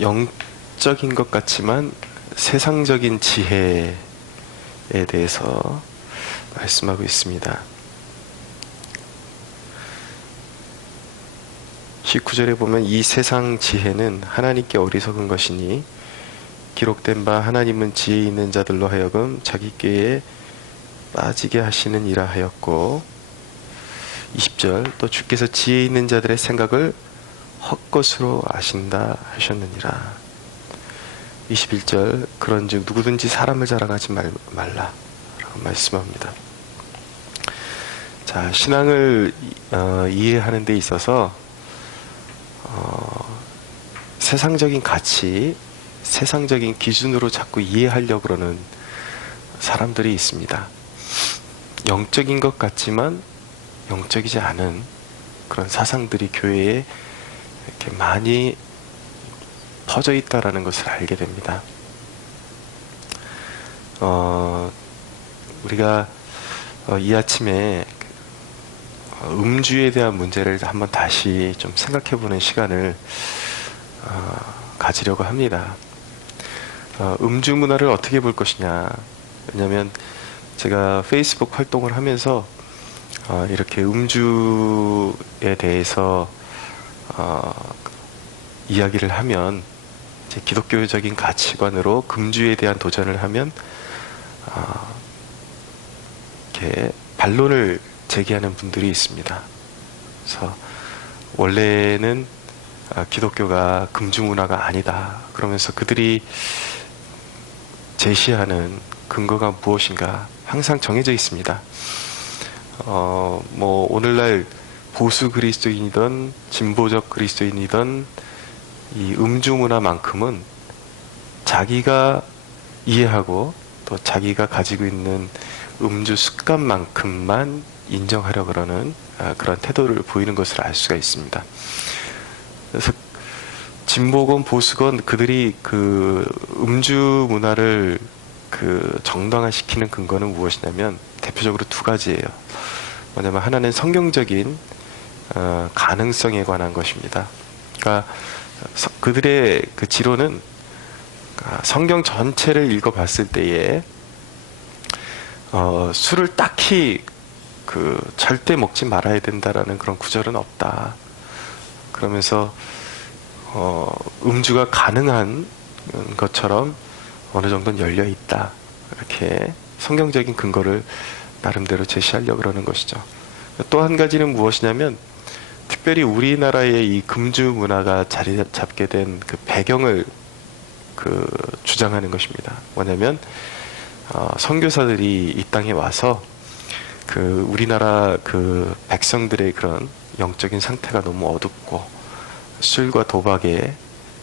영적인 것 같지만 세상적인 지혜에 대해서 말씀하고 있습니다. 19절에 보면 이 세상 지혜는 하나님께 어리석은 것이니 기록된 바 하나님은 지혜 있는 자들로 하여금 자기 꾀에 빠지게 하시는 이라 하였고, 20절 또 주께서 지혜 있는 자들의 생각을 헛것으로 아신다 하셨느니라. 21절 그런즉 누구든지 사람을 자랑하지 말라 라고 말씀합니다. 자, 신앙을 이해하는 데 있어서 세상적인 가치, 세상적인 기준으로 자꾸 이해하려고 그러는 사람들이 있습니다. 영적인 것 같지만 영적이지 않은 그런 사상들이 교회에 이렇게 많이 퍼져 있다라는 것을 알게 됩니다. 우리가 이 아침에 음주에 대한 문제를 한번 다시 좀 생각해 보는 시간을 가지려고 합니다. 음주 문화를 어떻게 볼 것이냐. 왜냐하면 제가 페이스북 활동을 하면서 이렇게 음주에 대해서 이야기를 하면, 이제 기독교적인 가치관으로 금주에 대한 도전을 하면 이렇게 반론을 제기하는 분들이 있습니다. 그래서 원래는 기독교가 금주 문화가 아니다 그러면서 그들이 제시하는 근거가 무엇인가 항상 정해져 있습니다. 뭐 오늘날 보수 그리스도인이든 진보적 그리스도인이든 이 음주 문화만큼은 자기가 이해하고 또 자기가 가지고 있는 음주 습관만큼만 인정하려고 그러는 그런 태도를 보이는 것을 알 수가 있습니다. 그래서 진보건 보수건 그들이 그 음주 문화를 그 정당화시키는 근거는 무엇이냐면 대표적으로 두 가지예요. 뭐냐면 하나는 성경적인 가능성에 관한 것입니다. 그러니까 그들의 그 지론은 성경 전체를 읽어봤을 때에 술을 딱히 그 절대 먹지 말아야 된다라는 그런 구절은 없다. 그러면서 음주가 가능한 것처럼 어느 정도는 열려 있다. 이렇게 성경적인 근거를 나름대로 제시하려고 그러는 것이죠. 또 한 가지는 무엇이냐면 특별히 우리나라의 이 금주 문화가 자리 잡게 된 그 배경을 그 주장하는 것입니다. 뭐냐면 선교사들이 이 땅에 와서 그 우리나라 그 백성들의 그런 영적인 상태가 너무 어둡고 술과 도박에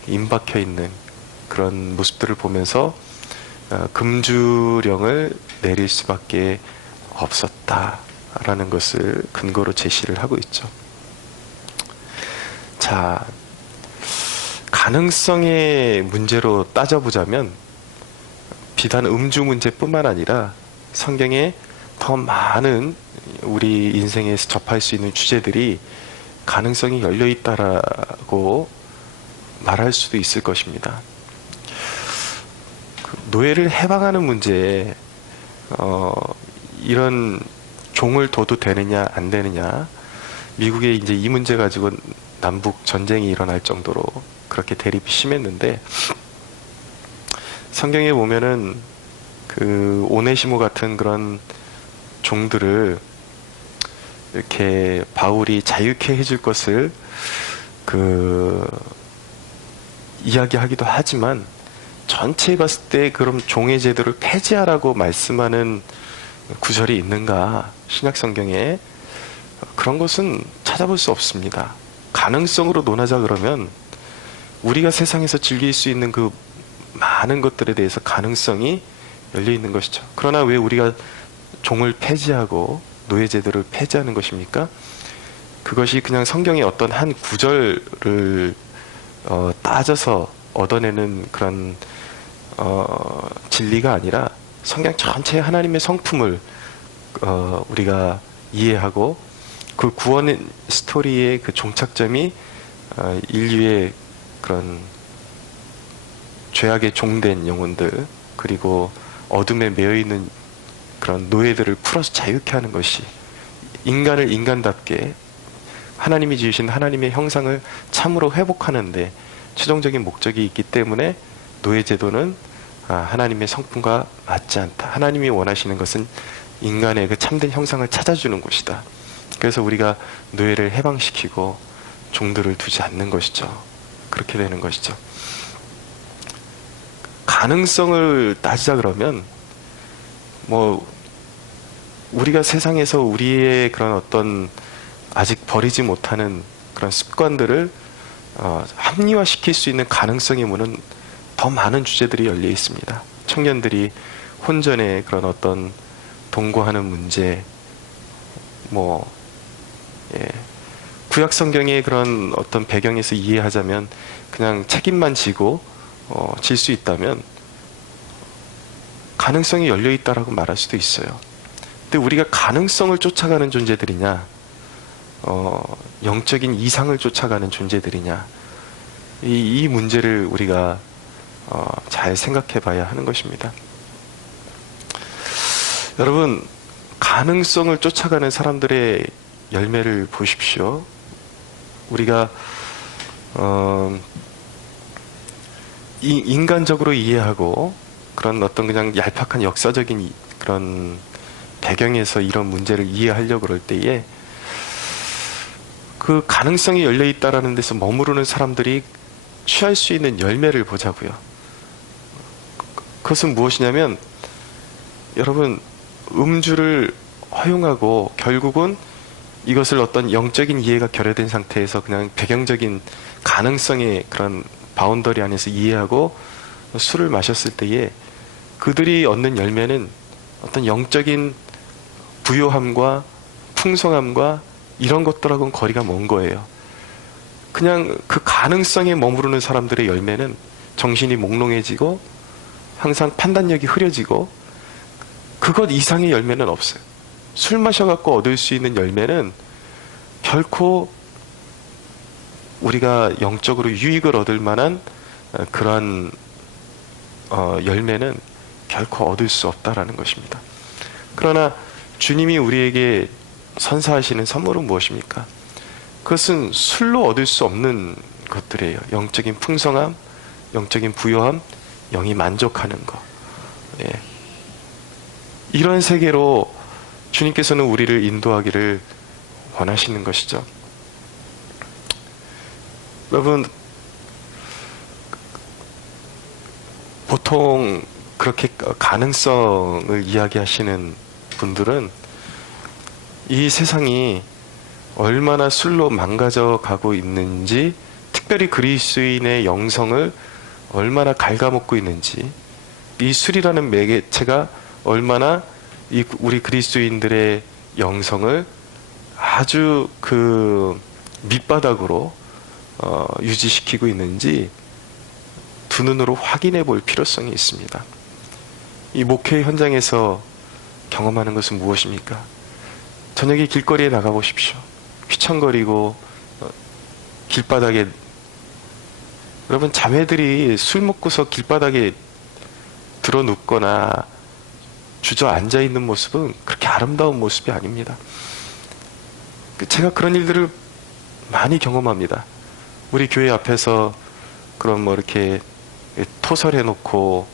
임박혀 있는 그런 모습들을 보면서 금주령을 내릴 수밖에 없었다라는 것을 근거로 제시를 하고 있죠. 자, 가능성의 문제로 따져보자면 비단 음주 문제뿐만 아니라 성경에 더 많은 우리 인생에서 접할 수 있는 주제들이 가능성이 열려 있다라고 말할 수도 있을 것입니다. 노예를 해방하는 문제에 이런 종을 둬도 되느냐 안 되느냐, 미국에 이제 이 문제 가지고 남북 전쟁이 일어날 정도로 그렇게 대립이 심했는데, 성경에 보면은 그 오네시모 같은 그런 종들을 이렇게 바울이 자유케 해줄 것을 그 이야기하기도 하지만 전체에 봤을 때 그럼 종의 제도를 폐지하라고 말씀하는 구절이 있는가? 신약 성경에 그런 것은 찾아볼 수 없습니다. 가능성으로 논하자 그러면 우리가 세상에서 즐길 수 있는 그 많은 것들에 대해서 가능성이 열려 있는 것이죠. 그러나 왜 우리가 종을 폐지하고 노예제도를 폐지하는 것입니까? 그것이 그냥 성경의 어떤 한 구절을 따져서 얻어내는 그런 진리가 아니라 성경 전체의 하나님의 성품을 우리가 이해하고 그 구원 스토리의 그 종착점이 인류의 그런 죄악에 종된 영혼들, 그리고 어둠에 매여 있는 그런 노예들을 풀어서 자유케 하는 것이, 인간을 인간답게 하나님이 지으신 하나님의 형상을 참으로 회복하는데 최종적인 목적이 있기 때문에 노예 제도는 하나님의 성품과 맞지 않다. 하나님이 원하시는 것은 인간의 그 참된 형상을 찾아주는 곳이다. 그래서 우리가 노예를 해방시키고 종들을 두지 않는 것이죠. 그렇게 되는 것이죠. 가능성을 따지자 그러면 뭐 우리가 세상에서 우리의 그런 어떤 아직 버리지 못하는 그런 습관들을 합리화시킬 수 있는 가능성의 문은 더 많은 주제들이 열려 있습니다. 청년들이 혼전의 그런 어떤 동거하는 문제, 구약 성경의 그런 어떤 배경에서 이해하자면 그냥 책임만 지고 질 수 있다면 가능성이 열려 있다라고 말할 수도 있어요. 근데 우리가 가능성을 쫓아가는 존재들이냐, 영적인 이상을 쫓아가는 존재들이냐, 이 문제를 우리가 잘 생각해 봐야 하는 것입니다. 여러분, 가능성을 쫓아가는 사람들의 열매를 보십시오. 우리가 인간적으로 이해하고 그런 어떤 그냥 얄팍한 역사적인 그런 배경에서 이런 문제를 이해하려고 그럴 때에 그 가능성이 열려 있다라는 데서 머무르는 사람들이 취할 수 있는 열매를 보자고요. 그것은 무엇이냐면, 여러분, 음주를 허용하고 결국은 이것을 어떤 영적인 이해가 결여된 상태에서 그냥 배경적인 가능성의 그런 바운더리 안에서 이해하고 술을 마셨을 때에 그들이 얻는 열매는 어떤 영적인 부요함과 풍성함과 이런 것들하고는 거리가 먼 거예요. 그냥 그 가능성에 머무르는 사람들의 열매는 정신이 몽롱해지고 항상 판단력이 흐려지고 그것 이상의 열매는 없어요. 술 마셔갖고 얻을 수 있는 열매는 결코 우리가 영적으로 유익을 얻을 만한 그러한 열매는 결코 얻을 수 없다라는 것입니다. 그러나 주님이 우리에게 선사하시는 선물은 무엇입니까? 그것은 술로 얻을 수 없는 것들이에요. 영적인 풍성함, 영적인 부요함, 영이 만족하는 것. 예. 이런 세계로 주님께서는 우리를 인도하기를 원하시는 것이죠. 여러분, 보통 그렇게 가능성을 이야기하시는 분들은 이 세상이 얼마나 술로 망가져 가고 있는지, 특별히 그리스도인의 영성을 얼마나 갉아먹고 있는지, 이 술이라는 매개체가 얼마나 우리 그리스도인들의 영성을 아주 그 밑바닥으로 유지시키고 있는지 두 눈으로 확인해 볼 필요성이 있습니다. 이 목회 현장에서 경험하는 것은 무엇입니까? 저녁에 길거리에 나가보십시오. 휘청거리고 길바닥에, 여러분, 자매들이 술 먹고서 길바닥에 들어 눕거나 주저앉아 있는 모습은 그렇게 아름다운 모습이 아닙니다. 제가 그런 일들을 많이 경험합니다. 우리 교회 앞에서 그런 이렇게 토설해 놓고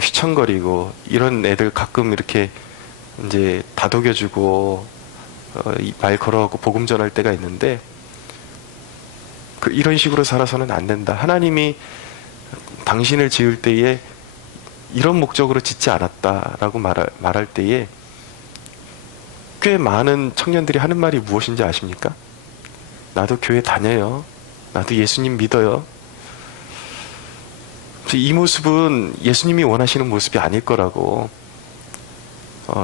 휘청거리고 이런 애들 가끔 이렇게 이제 다독여주고 말 걸어가고 복음 전할 때가 있는데, 이런 식으로 살아서는 안 된다. 하나님이 당신을 지을 때에 이런 목적으로 짓지 않았다라고 말할 때에 꽤 많은 청년들이 하는 말이 무엇인지 아십니까? 나도 교회 다녀요. 나도 예수님 믿어요. 이 모습은 예수님이 원하시는 모습이 아닐 거라고.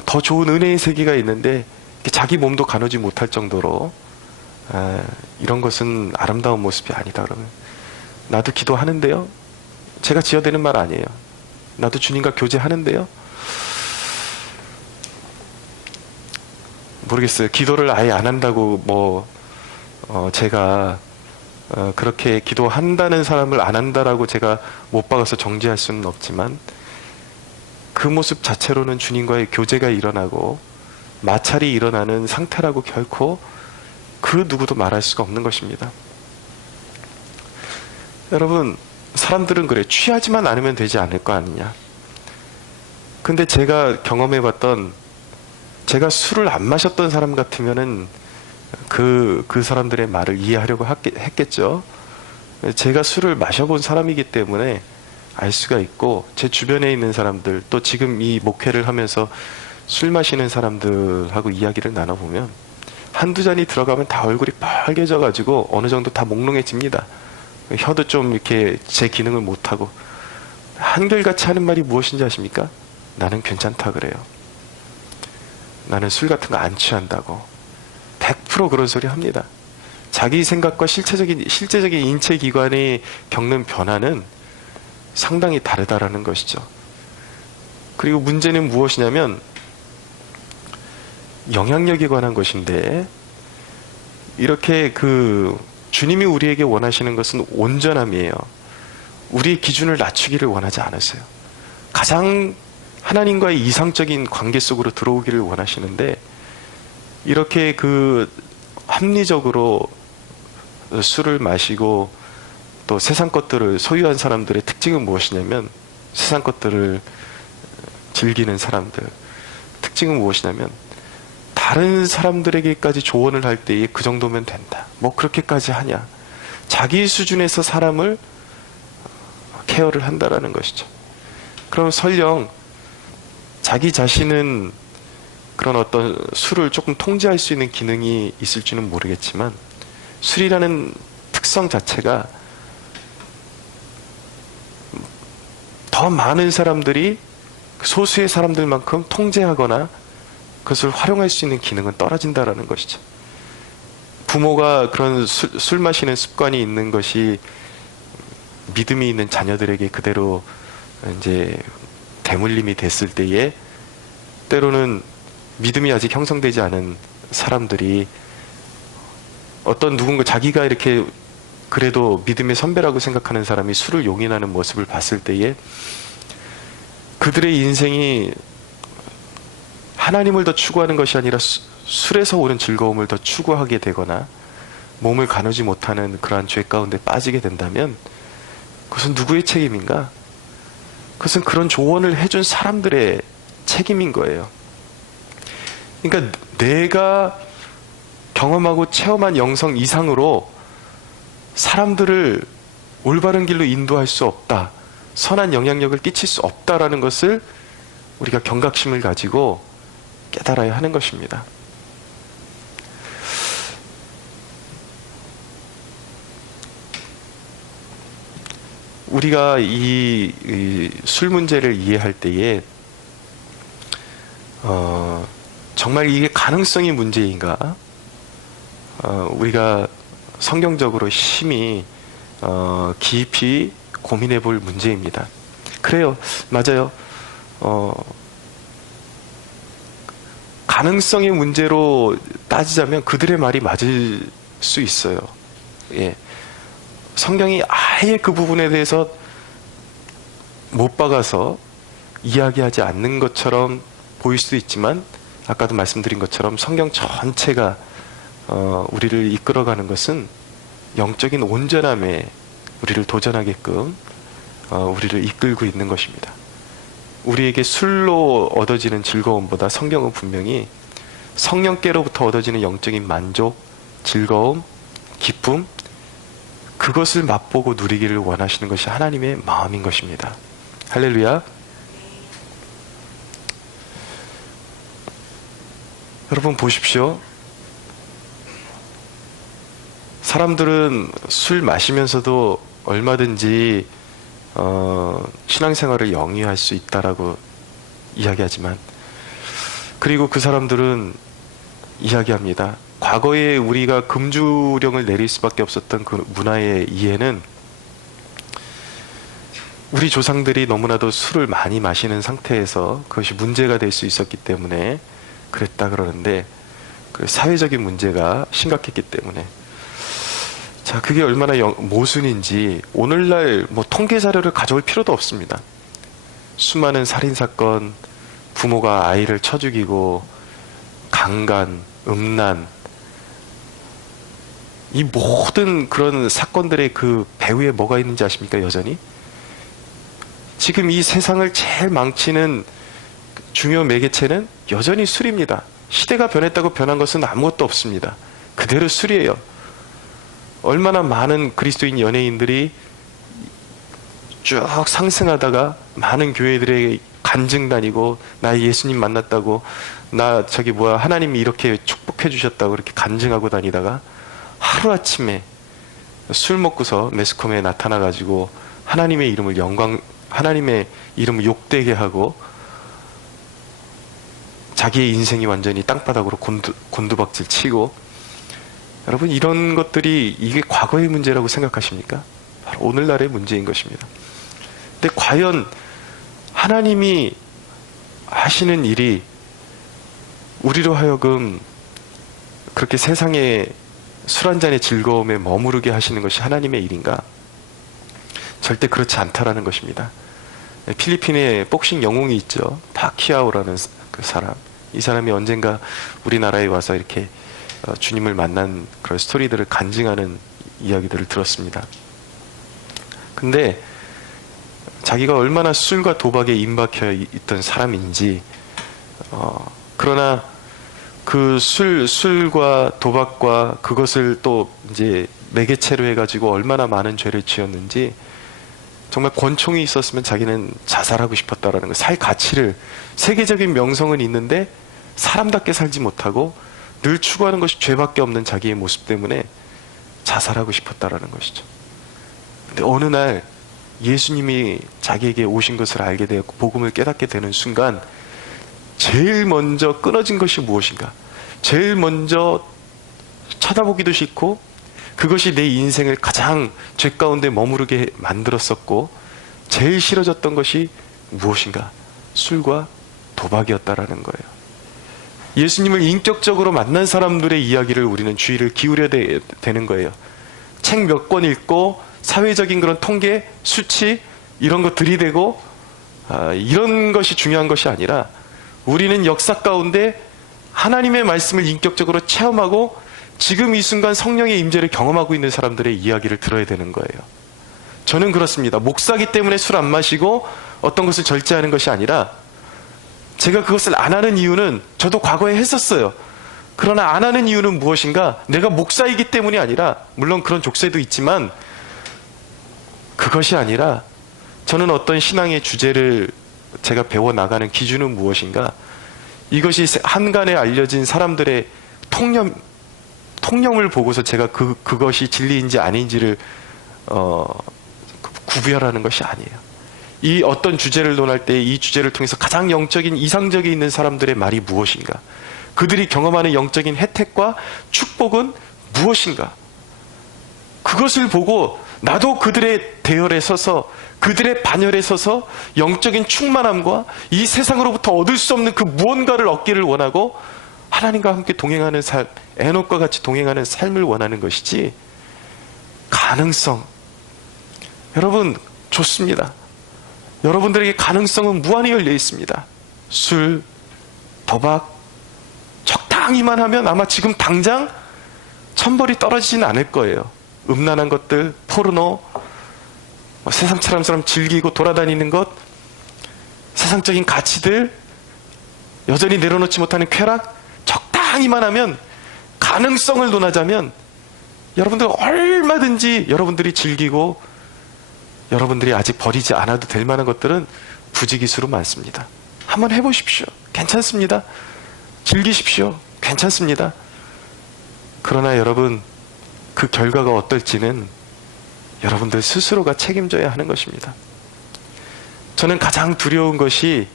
더 좋은 은혜의 세계가 있는데 자기 몸도 가누지 못할 정도로 이런 것은 아름다운 모습이 아니다. 그러면 나도 기도하는데요. 제가 지어대는 말 아니에요. 나도 주님과 교제하는데요. 모르겠어요. 기도를 아예 안 한다고 제가 그렇게 기도한다는 사람을 안 한다라고 제가 못 박아서 정죄할 수는 없지만 그 모습 자체로는 주님과의 교제가 일어나고 마찰이 일어나는 상태라고 결코 그 누구도 말할 수가 없는 것입니다. 여러분, 사람들은 그래, 취하지만 않으면 되지 않을 거 아니냐. 근데 제가 경험해봤던, 제가 술을 안 마셨던 사람 같으면은 그 사람들의 말을 이해하려고 했겠죠. 제가 술을 마셔본 사람이기 때문에 알 수가 있고, 제 주변에 있는 사람들, 또 지금 이 목회를 하면서 술 마시는 사람들하고 이야기를 나눠보면 한두 잔이 들어가면 다 얼굴이 빨개져가지고 어느 정도 다 몽롱해집니다. 혀도 좀 이렇게 제 기능을 못하고, 한결같이 하는 말이 무엇인지 아십니까? 나는 괜찮다 그래요. 나는 술 같은 거 안 취한다고. 100% 그런 소리 합니다. 자기 생각과 실제적인 인체 기관이 겪는 변화는 상당히 다르다라는 것이죠. 그리고 문제는 무엇이냐면 영향력에 관한 것인데, 이렇게 주님이 우리에게 원하시는 것은 온전함이에요. 우리의 기준을 낮추기를 원하지 않으세요. 가장 하나님과의 이상적인 관계 속으로 들어오기를 원하시는데, 이렇게 합리적으로 술을 마시고 또 세상 것들을 소유한 사람들의 특징은 무엇이냐면, 세상 것들을 즐기는 사람들 특징은 무엇이냐면, 다른 사람들에게까지 조언을 할 때에 그 정도면 된다, 뭐 그렇게까지 하냐, 자기 수준에서 사람을 케어를 한다라는 것이죠. 그럼 설령 자기 자신은 그런 어떤 술을 조금 통제할 수 있는 기능이 있을지는 모르겠지만, 술이라는 특성 자체가 더 많은 사람들이 소수의 사람들만큼 통제하거나 그것을 활용할 수 있는 기능은 떨어진다라는 것이죠. 부모가 그런 술 마시는 습관이 있는 것이 믿음이 있는 자녀들에게 그대로 이제 대물림이 됐을 때에, 때로는 믿음이 아직 형성되지 않은 사람들이 어떤 누군가, 자기가 이렇게 그래도 믿음의 선배라고 생각하는 사람이 술을 용인하는 모습을 봤을 때에 그들의 인생이 하나님을 더 추구하는 것이 아니라 술에서 오는 즐거움을 더 추구하게 되거나 몸을 가누지 못하는 그러한 죄 가운데 빠지게 된다면, 그것은 누구의 책임인가? 그것은 그런 조언을 해준 사람들의 책임인 거예요. 그러니까 내가 경험하고 체험한 영성 이상으로 사람들을 올바른 길로 인도할 수 없다, 선한 영향력을 끼칠 수 없다라는 것을 우리가 경각심을 가지고 깨달아야 하는 것입니다. 우리가 이 술 문제를 이해할 때에 정말 이게 가능성이 문제인가? 우리가 성경적으로 심히 깊이 고민해 볼 문제입니다. 그래요, 맞아요. 가능성의 문제로 따지자면 그들의 말이 맞을 수 있어요. 예. 성경이 아예 그 부분에 대해서 못 박아서 이야기하지 않는 것처럼 보일 수도 있지만, 아까도 말씀드린 것처럼 성경 전체가 우리를 이끌어가는 것은 영적인 온전함에 우리를 도전하게끔 우리를 이끌고 있는 것입니다. 우리에게 술로 얻어지는 즐거움보다 성경은 분명히 성령께로부터 얻어지는 영적인 만족, 즐거움, 기쁨, 그것을 맛보고 누리기를 원하시는 것이 하나님의 마음인 것입니다. 할렐루야. 여러분 보십시오. 사람들은 술 마시면서도 얼마든지 신앙생활을 영위할 수 있다라고 이야기하지만, 그리고 그 사람들은 이야기합니다. 과거에 우리가 금주령을 내릴 수밖에 없었던 그 문화의 이해는 우리 조상들이 너무나도 술을 많이 마시는 상태에서 그것이 문제가 될 수 있었기 때문에 그랬다 그러는데, 그 사회적인 문제가 심각했기 때문에. 자, 그게 얼마나 모순인지 오늘날 뭐 통계 자료를 가져올 필요도 없습니다. 수많은 살인사건, 부모가 아이를 쳐 죽이고, 강간, 음란, 이 모든 그런 사건들의 그 배후에 뭐가 있는지 아십니까, 여전히? 지금 이 세상을 제일 망치는 중요 매개체는 여전히 술입니다. 시대가 변했다고 변한 것은 아무것도 없습니다. 그대로 술이에요. 얼마나 많은 그리스도인 연예인들이 쭉 상승하다가 많은 교회들의 간증 다니고, 나 예수님 만났다고, 나 하나님이 이렇게 축복해 주셨다고 이렇게 간증하고 다니다가 하루아침에 술 먹고서 매스컴에 나타나가지고 하나님의 이름을 욕되게 하고 자기의 인생이 완전히 땅바닥으로 곤두박질 치고, 여러분, 이런 것들이 이게 과거의 문제라고 생각하십니까? 바로 오늘날의 문제인 것입니다. 근데 과연 하나님이 하시는 일이 우리로 하여금 그렇게 세상의 술 한잔의 즐거움에 머무르게 하시는 것이 하나님의 일인가? 절대 그렇지 않다라는 것입니다. 필리핀에 복싱 영웅이 있죠. 파키아오라는 그 사람. 이 사람이 언젠가 우리나라에 와서 이렇게 주님을 만난 그런 스토리들을 간증하는 이야기들을 들었습니다. 근데 자기가 얼마나 술과 도박에 임박해 있던 사람인지, 그러나 그 술과 도박과 그것을 또 이제 매개체로 해가지고 얼마나 많은 죄를 지었는지, 정말 권총이 있었으면 자기는 자살하고 싶었다라는 거. 살 가치를, 세계적인 명성은 있는데 사람답게 살지 못하고 늘 추구하는 것이 죄밖에 없는 자기의 모습 때문에 자살하고 싶었다라는 것이죠. 근데 어느 날 예수님이 자기에게 오신 것을 알게 되었고 복음을 깨닫게 되는 순간, 제일 먼저 끊어진 것이 무엇인가? 제일 먼저 쳐다보기도 싫고, 그것이 내 인생을 가장 죄 가운데 머무르게 만들었었고, 제일 싫어졌던 것이 무엇인가? 술과 도박이었다라는 거예요. 예수님을 인격적으로 만난 사람들의 이야기를 우리는 주의를 기울여야 되는 거예요. 책 몇 권 읽고 사회적인 그런 통계, 수치 이런 거 들이대고 이런 것이 중요한 것이 아니라, 우리는 역사 가운데 하나님의 말씀을 인격적으로 체험하고 지금 이 순간 성령의 임재를 경험하고 있는 사람들의 이야기를 들어야 되는 거예요. 저는 그렇습니다. 목사기 때문에 술 안 마시고 어떤 것을 절제하는 것이 아니라, 제가 그것을 안 하는 이유는 저도 과거에 했었어요. 그러나 안 하는 이유는 무엇인가? 내가 목사이기 때문이 아니라, 물론 그런 족쇄도 있지만 그것이 아니라, 저는 어떤 신앙의 주제를 제가 배워나가는 기준은 무엇인가? 이것이 한간에 알려진 사람들의 통념을 보고서 제가 그것이 진리인지 아닌지를 구별하는 것이 아니에요. 이 어떤 주제를 논할 때 이 주제를 통해서 가장 영적인 이상적이 있는 사람들의 말이 무엇인가? 그들이 경험하는 영적인 혜택과 축복은 무엇인가? 그것을 보고 나도 그들의 대열에 서서, 그들의 반열에 서서 영적인 충만함과 이 세상으로부터 얻을 수 없는 그 무언가를 얻기를 원하고, 하나님과 함께 동행하는 삶, 에녹과 같이 동행하는 삶을 원하는 것이지, 가능성, 여러분 좋습니다. 여러분들에게 가능성은 무한히 열려 있습니다. 술, 도박, 적당히만 하면 아마 지금 당장 천벌이 떨어지진 않을 거예요. 음란한 것들, 포르노, 세상처럼 즐기고 돌아다니는 것, 세상적인 가치들, 여전히 내려놓지 못하는 쾌락, 적당히만 하면, 가능성을 논하자면 여러분들 얼마든지 여러분들이 즐기고 여러분들이 아직 버리지 않아도 될 만한 것들은 부지기수로 많습니다. 한번 해보십시오. 괜찮습니다. 즐기십시오. 괜찮습니다. 그러나 여러분, 그 결과가 어떨지는 여러분들 스스로가 책임져야 하는 것입니다. 저는 가장 두려운 것이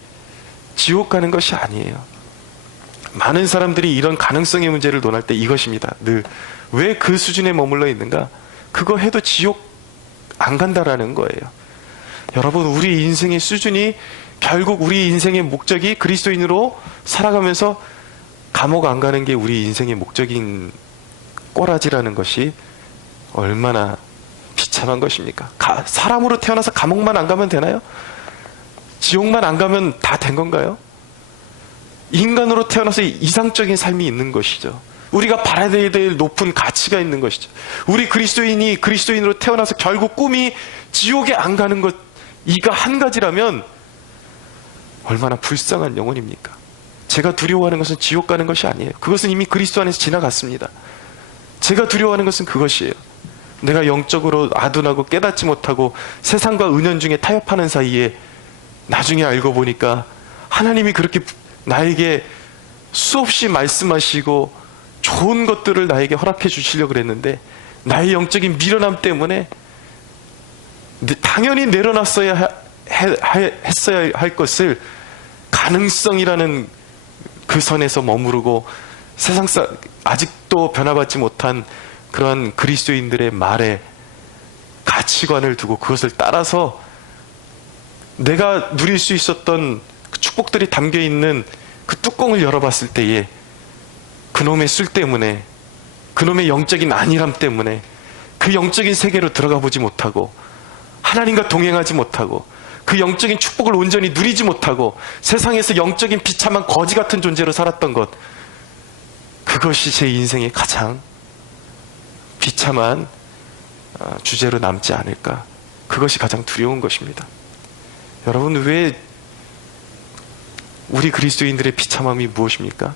지옥 가는 것이 아니에요. 많은 사람들이 이런 가능성의 문제를 논할 때 이것입니다. 늘 왜 그 수준에 머물러 있는가? 그거 해도 지옥 안 간다라는 거예요. 여러분, 우리 인생의 수준이, 결국 우리 인생의 목적이 그리스도인으로 살아가면서 감옥 안 가는 게 우리 인생의 목적인 꼬라지라는 것이 얼마나 비참한 것입니까? 사람으로 태어나서 감옥만 안 가면 되나요? 지옥만 안 가면 다 된 건가요? 인간으로 태어나서 이상적인 삶이 있는 것이죠. 우리가 바라야 될 높은 가치가 있는 것이죠. 우리 그리스도인이 그리스도인으로 태어나서 결국 꿈이 지옥에 안 가는 것, 이가 한 가지라면 얼마나 불쌍한 영혼입니까? 제가 두려워하는 것은 지옥 가는 것이 아니에요. 그것은 이미 그리스도 안에서 지나갔습니다. 제가 두려워하는 것은 그것이에요. 내가 영적으로 아둔하고 깨닫지 못하고 세상과 은연중에 타협하는 사이에 나중에 알고 보니까 하나님이 그렇게 나에게 수없이 말씀하시고 좋은 것들을 나에게 허락해 주시려고 그랬는데 나의 영적인 미련함 때문에 당연히 내려놨어야 했어야 할 것을 가능성이라는 그 선에서 머무르고 세상사 아직도 변화받지 못한 그런 그리스도인들의 말에 가치관을 두고 그것을 따라서 내가 누릴 수 있었던 그 축복들이 담겨있는 그 뚜껑을 열어봤을 때에 그놈의 술 때문에, 그놈의 영적인 안일함 때문에 그 영적인 세계로 들어가 보지 못하고 하나님과 동행하지 못하고 그 영적인 축복을 온전히 누리지 못하고 세상에서 영적인 비참한 거지 같은 존재로 살았던 것, 그것이 제 인생의 가장 비참한 주제로 남지 않을까. 그것이 가장 두려운 것입니다. 여러분, 왜 우리 그리스도인들의 비참함이 무엇입니까?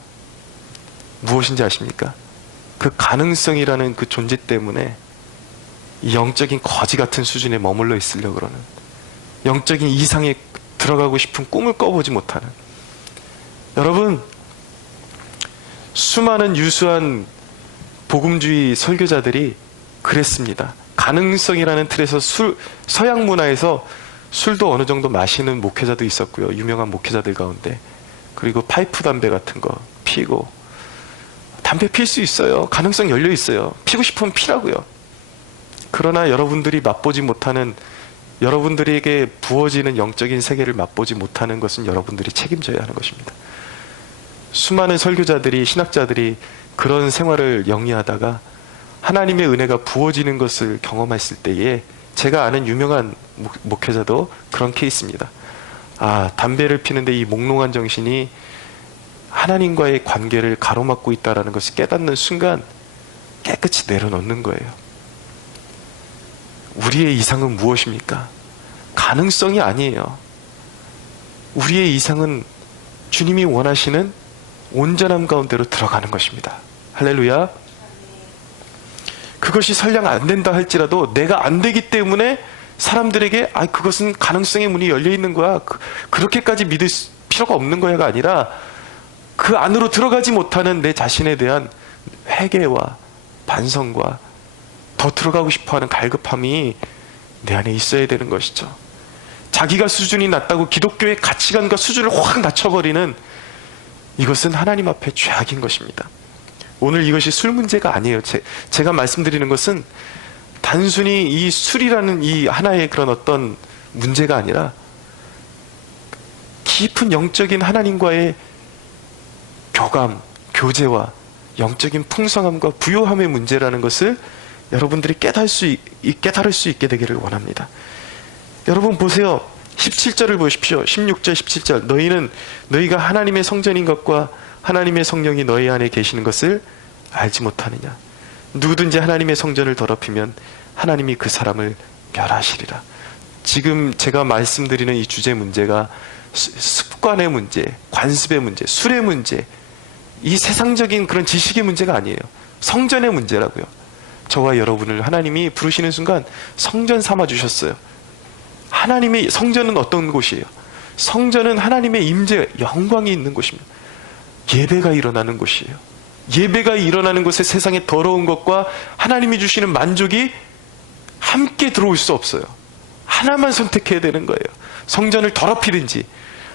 무엇인지 아십니까? 그 가능성이라는 그 존재 때문에 이 영적인 거지 같은 수준에 머물러 있으려고 그러는, 영적인 이상에 들어가고 싶은 꿈을 꿔보지 못하는, 여러분, 수많은 유수한 복음주의 설교자들이 그랬습니다. 가능성이라는 틀에서 서양 문화에서 술도 어느 정도 마시는 목회자도 있었고요. 유명한 목회자들 가운데. 그리고 파이프 담배 같은 거 피고, 담배 필 수 있어요. 가능성 열려 있어요. 피고 싶으면 피라고요. 그러나 여러분들이 맛보지 못하는, 여러분들에게 부어지는 영적인 세계를 맛보지 못하는 것은 여러분들이 책임져야 하는 것입니다. 수많은 설교자들이, 신학자들이 그런 생활을 영위하다가 하나님의 은혜가 부어지는 것을 경험했을 때에, 제가 아는 유명한 목회자도 그런 케이스입니다. 담배를 피는데 이 몽롱한 정신이 하나님과의 관계를 가로막고 있다는 것을 깨닫는 순간 깨끗이 내려놓는 거예요. 우리의 이상은 무엇입니까? 가능성이 아니에요. 우리의 이상은 주님이 원하시는 온전함 가운데로 들어가는 것입니다. 할렐루야. 그것이 설령 안 된다 할지라도 내가 안 되기 때문에 사람들에게 그것은 가능성의 문이 열려 있는 거야, 그렇게까지 믿을 필요가 없는 거야가 아니라, 그 안으로 들어가지 못하는 내 자신에 대한 회개와 반성과 더 들어가고 싶어하는 갈급함이 내 안에 있어야 되는 것이죠. 자기가 수준이 낮다고 기독교의 가치관과 수준을 확 낮춰버리는, 이것은 하나님 앞에 죄악인 것입니다. 오늘 이것이 술 문제가 아니에요. 제가 말씀드리는 것은 단순히 이 술이라는 이 하나의 그런 어떤 문제가 아니라 깊은 영적인 하나님과의 교감, 교제와 영적인 풍성함과 부요함의 문제라는 것을 여러분들이 깨달을 수 있게 되기를 원합니다. 여러분 보세요. 17절을 보십시오. 16절, 17절. 너희가 하나님의 성전인 것과 하나님의 성령이 너희 안에 계시는 것을 알지 못하느냐. 누구든지 하나님의 성전을 더럽히면 하나님이 그 사람을 멸하시리라. 지금 제가 말씀드리는 이 주제 문제가 습관의 문제, 관습의 문제, 술의 문제, 이 세상적인 그런 지식의 문제가 아니에요. 성전의 문제라고요. 저와 여러분을 하나님이 부르시는 순간 성전 삼아 주셨어요. 하나님의 성전은 어떤 곳이에요? 성전은 하나님의 임재, 영광이 있는 곳입니다. 예배가 일어나는 곳이에요. 예배가 일어나는 곳에 세상의 더러운 것과 하나님이 주시는 만족이 함께 들어올 수 없어요. 하나만 선택해야 되는 거예요. 성전을 더럽히든지,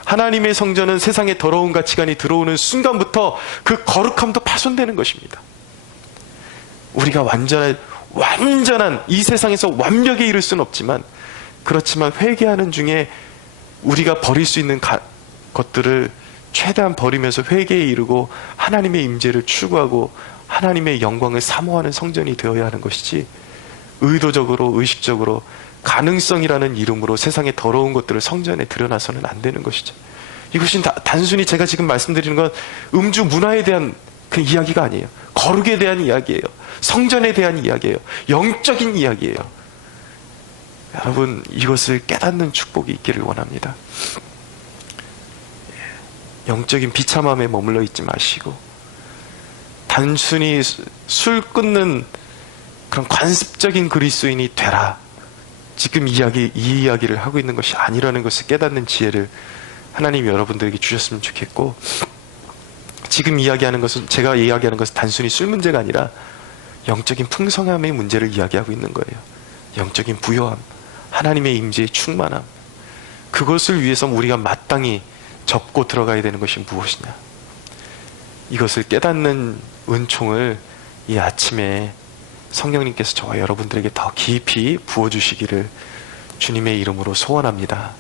하나님의 성전은 세상의 더러운 가치관이 들어오는 순간부터 그 거룩함도 파손되는 것입니다. 우리가 완전한 이 세상에서 완벽에 이를 수는 없지만, 그렇지만 회개하는 중에 우리가 버릴 수 있는 것들을 최대한 버리면서 회개에 이르고 하나님의 임재를 추구하고 하나님의 영광을 사모하는 성전이 되어야 하는 것이지, 의도적으로, 의식적으로 가능성이라는 이름으로 세상의 더러운 것들을 성전에 드러나서는 안 되는 것이죠. 이것이 단순히 제가 지금 말씀드리는 건 음주 문화에 대한 그 이야기가 아니에요. 거룩에 대한 이야기예요. 성전에 대한 이야기예요. 영적인 이야기예요. 여러분, 이것을 깨닫는 축복이 있기를 원합니다. 영적인 비참함에 머물러 있지 마시고 단순히 술 끊는 그런 관습적인 그리스도인이 되라. 지금 이 이야기를 하고 있는 것이 아니라는 것을 깨닫는 지혜를 하나님이 여러분들에게 주셨으면 좋겠고, 지금 이야기하는 것은, 제가 이야기하는 것은 단순히 술 문제가 아니라 영적인 풍성함의 문제를 이야기하고 있는 거예요. 영적인 부요함, 하나님의 임재의 충만함, 그것을 위해서 우리가 마땅히 접고 들어가야 되는 것이 무엇이냐, 이것을 깨닫는 은총을 이 아침에 성령님께서 저와 여러분들에게 더 깊이 부어주시기를 주님의 이름으로 소원합니다.